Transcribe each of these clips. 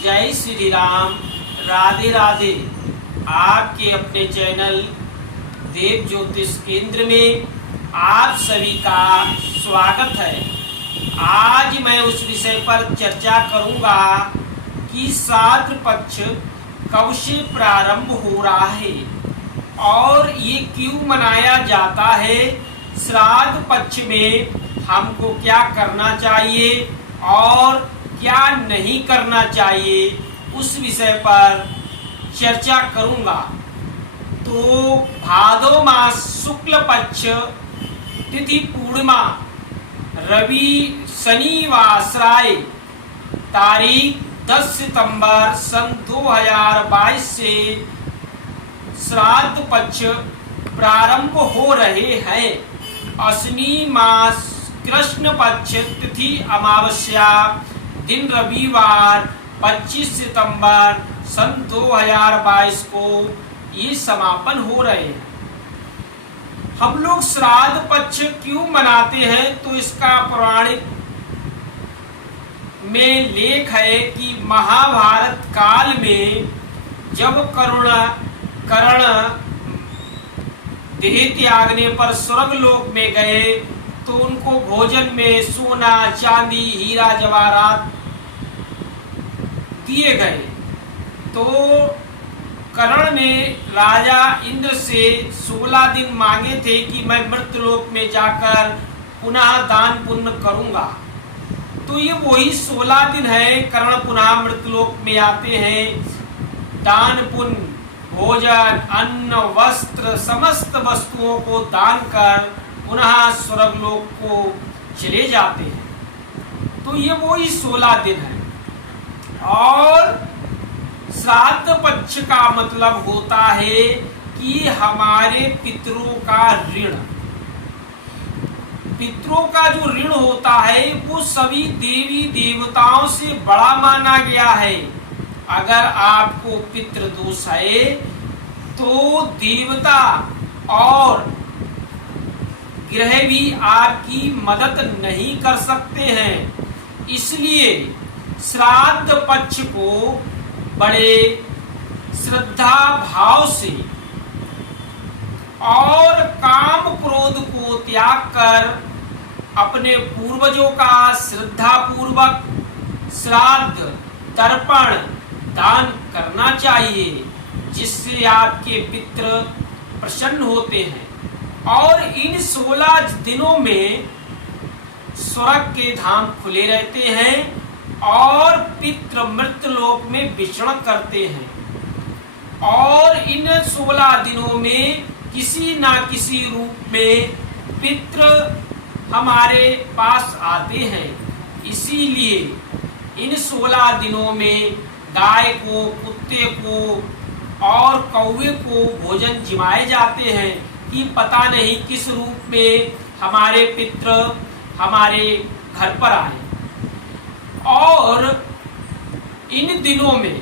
जय श्री राम। राधे राधे। आपके अपने चैनल देव ज्योतिष केंद्र में आप सभी का स्वागत है। आज मैं उस विषय पर चर्चा करूंगा कि श्राद्ध पक्ष कब से प्रारंभ हो रहा है और ये क्यों मनाया जाता है। श्राद्ध पक्ष में हमको क्या करना चाहिए और क्या नहीं करना चाहिए, उस विषय पर चर्चा करूंगा। तो भादो मास शुक्ल पक्ष तिथि पूर्णिमा रवि शनिवासराय तारीख 10 सितंबर सन 2022 से श्राद्ध पक्ष प्रारंभ हो रहे हैं। अश्विनी मास कृष्ण पक्ष तिथि अमावस्या दिन रविवार 25 सितंबर सन 2022 को ये समापन हो रहे हैं। हम लोग श्राद्ध पक्ष क्यों मनाते हैं, तो इसका पौराणिक में लेख है कि महाभारत काल में जब कर्ण देह त्यागने पर स्वर्ग लोक में गए तो उनको भोजन में सोना चांदी हीरा जवाहरात दिए गए। तो कर्ण ने राजा इंद्र से 16 दिन मांगे थे कि मैं मृतलोक में जाकर पुनः दान पुण्य करूंगा। तो ये वही 16 दिन है। कर्ण पुनः मृतलोक में आते हैं, दान पुण्य भोजन अन्न वस्त्र समस्त वस्तुओं को दान कर पुनः स्वर्गलोक को चले जाते हैं। तो ये वही 16 दिन है। और श्राद्ध पक्ष का मतलब होता है कि हमारे पितरों का ऋण, पितरों का जो ऋण होता है वो सभी देवी देवताओं से बड़ा माना गया है। अगर आपको पितृ दोष है तो देवता और ग्रह भी आपकी मदद नहीं कर सकते हैं। इसलिए श्राद्ध पक्ष को बड़े श्रद्धा भाव से और काम क्रोध को त्याग कर अपने पूर्वजों का श्रद्धा पूर्वक श्राद्ध तर्पण दान करना चाहिए, जिससे आपके पितृ प्रसन्न होते हैं। और इन 16 दिनों में स्वर्ग के धाम खुले रहते हैं और पितृ मृतलोक में विचरण करते हैं। और इन 16 दिनों में किसी ना किसी रूप में पितृ हमारे पास आते हैं। इसीलिए इन 16 दिनों में गाय को, कुत्ते को और कौवे को भोजन जिमाए जाते हैं कि पता नहीं किस रूप में हमारे पितृ हमारे घर पर आए। और इन दिनों में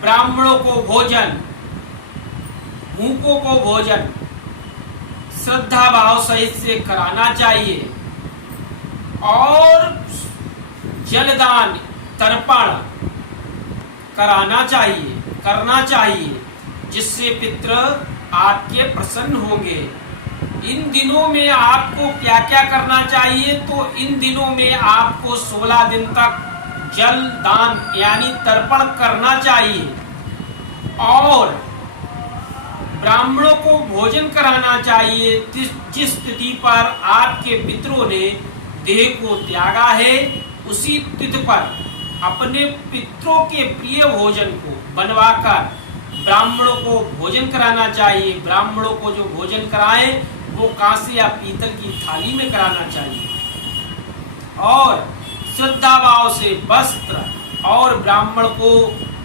ब्राह्मणों को भोजन, भूखों को भोजन श्रद्धा भाव सहित से कराना चाहिए और जलदान तर्पण करना चाहिए, जिससे पितृ आपके प्रसन्न होंगे। इन दिनों में आपको क्या क्या करना चाहिए, तो इन दिनों में आपको 16 दिन तक जल दान यानी तर्पण करना चाहिए और ब्राह्मणों को भोजन कराना चाहिए। जिस तिथि पर आपके पितरों ने देह को त्यागा है उसी तिथि पर अपने पितरों के प्रिय भोजन को बनवाकर ब्राह्मणों को भोजन कराना चाहिए। ब्राह्मणों को जो भोजन कराएं वो कांसे या पीतल की थाली में कराना चाहिए और श्रद्धा भाव से वस्त्र और ब्राह्मण को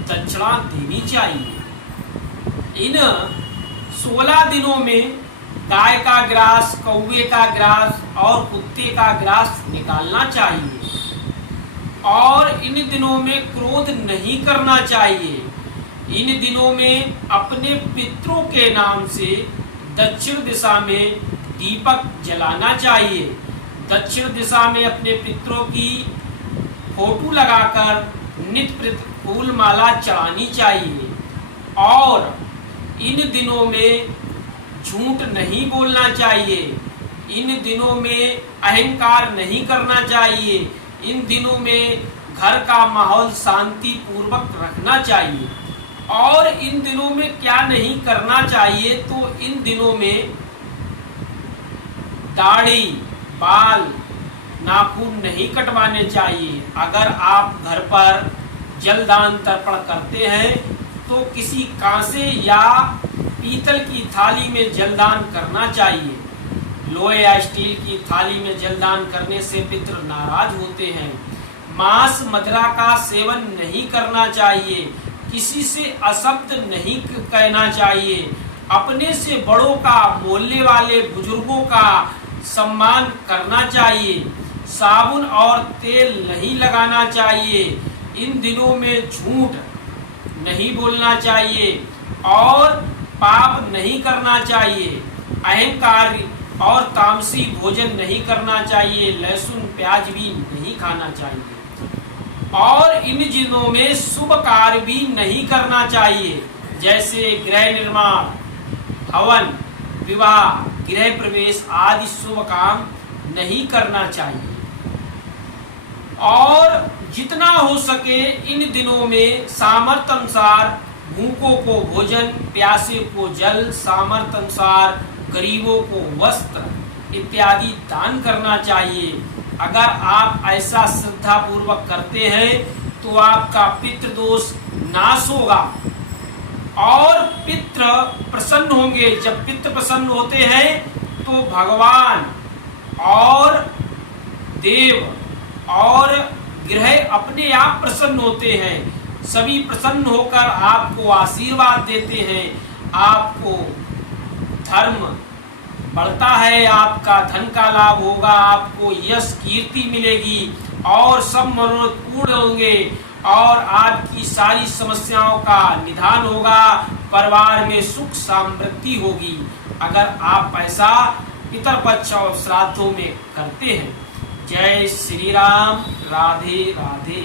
दक्षिणा देनी चाहिए। इन 16 दिनों में गाय का ग्रास, कौवे का ग्रास और कुत्ते का ग्रास निकालना चाहिए और इन दिनों में क्रोध नहीं करना चाहिए। इन दिनों में अपने पितरों के नाम से दक्षिण दिशा में दीपक जलाना चाहिए। दक्षिण दिशा में अपने पितरों की फोटो लगाकर नित्य फूल माला चढ़ानी चाहिए और इन दिनों में झूठ नहीं बोलना चाहिए। इन दिनों में अहंकार नहीं करना चाहिए। इन दिनों में घर का माहौल शांति पूर्वक रखना चाहिए। और इन दिनों में क्या नहीं करना चाहिए, तो इन दिनों में दाढ़ी, बाल, नाखून नहीं कटवाने चाहिए। अगर आप घर पर जलदान तर्पण करते हैं तो किसी कांसे या पीतल की थाली में जलदान करना चाहिए। लोहे या स्टील की थाली में जलदान करने से पितृ नाराज होते हैं। मांस मदिरा का सेवन नहीं करना चाहिए। किसी से अशब्द नहीं कहना चाहिए। अपने से बड़ों का, मोहल्ले वाले बुजुर्गों का सम्मान करना चाहिए। साबुन और तेल नहीं लगाना चाहिए। इन दिनों में झूठ नहीं बोलना चाहिए और पाप नहीं करना चाहिए। अहंकार और तामसी भोजन नहीं करना चाहिए। लहसुन प्याज भी नहीं खाना चाहिए। और इन दिनों में शुभ कार्य भी नहीं करना चाहिए, जैसे गृह निर्माण, हवन, विवाह, गृह प्रवेश आदि शुभ काम नहीं करना चाहिए। और जितना हो सके इन दिनों में सामर्थ्य अनुसार भूखों को भोजन, प्यासे को जल, सामर्थ्य अनुसार गरीबों को वस्त्र इत्यादि दान करना चाहिए। अगर आप ऐसा श्रद्धा पूर्वक करते हैं तो आपका पितृदोष नाश होगा और पितृ प्रसन्न होंगे। जब पितृ प्रसन्न होते हैं तो भगवान और देव और ग्रह अपने आप प्रसन्न होते हैं। सभी प्रसन्न होकर आपको आशीर्वाद देते हैं। आपको धर्म बढ़ता है, आपका धन का लाभ होगा, आपको यश कीर्ति मिलेगी और सब मनोरथ पूर्ण होंगे और आपकी सारी समस्याओं का निदान होगा। परिवार में सुख समृद्धि होगी अगर आप ऐसा पितर पक्ष और श्राद्धों में करते हैं। जय श्री राम। राधे राधे।